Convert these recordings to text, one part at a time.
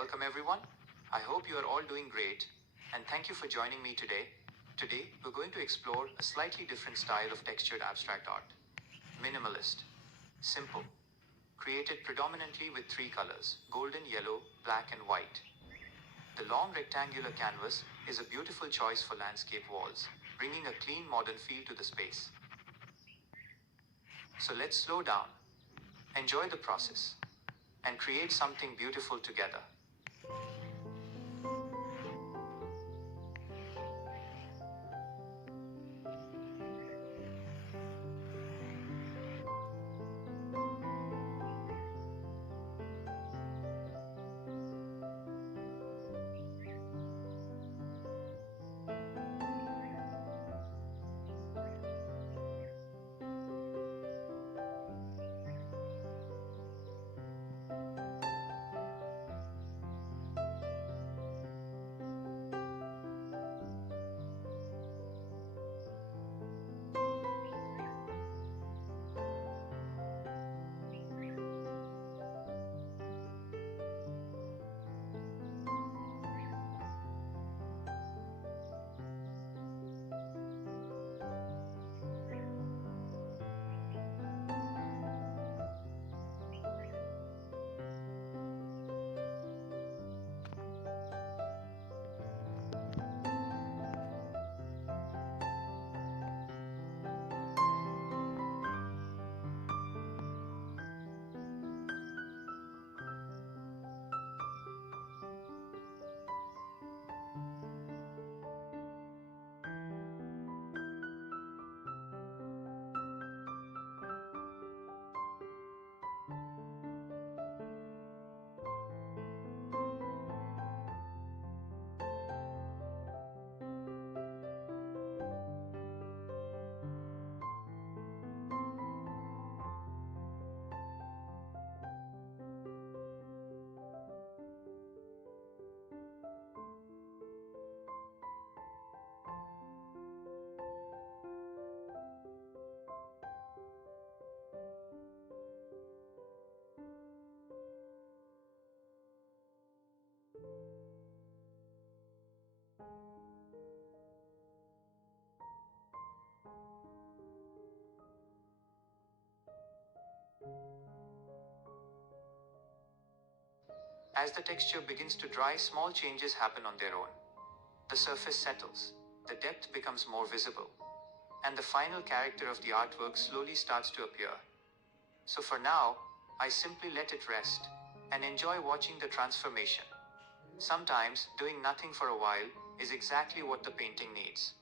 Welcome everyone. I hope you are all doing great and thank you for joining me today. Today, we're going to explore a slightly different style of textured abstract art. Minimalist. Simple. Created predominantly with three colors, golden, yellow, black and white. The long rectangular canvas is a beautiful choice for landscape walls, bringing a clean modern feel to the space. So let's slow down, enjoy the process, and create something beautiful together. As the texture begins to dry, small changes happen on their own. The surface settles, the depth becomes more visible, and the final character of the artwork slowly starts to appear. So for now, I simply let it rest and enjoy watching the transformation. Sometimes, doing nothing for a while is exactly what the painting needs.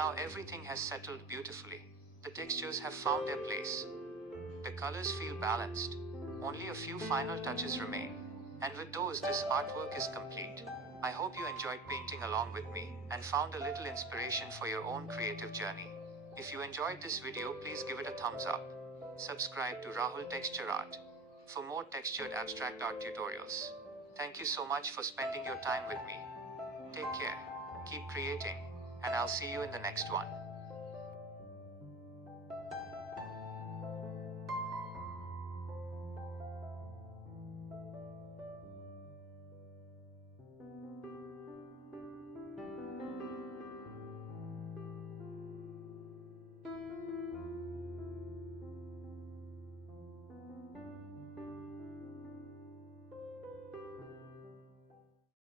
Now everything has settled beautifully. The textures have found their place. The colors feel balanced. Only a few final touches remain. And with those, this artwork is complete. I hope you enjoyed painting along with me and found a little inspiration for your own creative journey. If you enjoyed this video, please give it a thumbs up. Subscribe to Rahul Texture Art for more textured abstract art tutorials. Thank you so much for spending your time with me. Take care, keep creating, and I'll see you in the next one.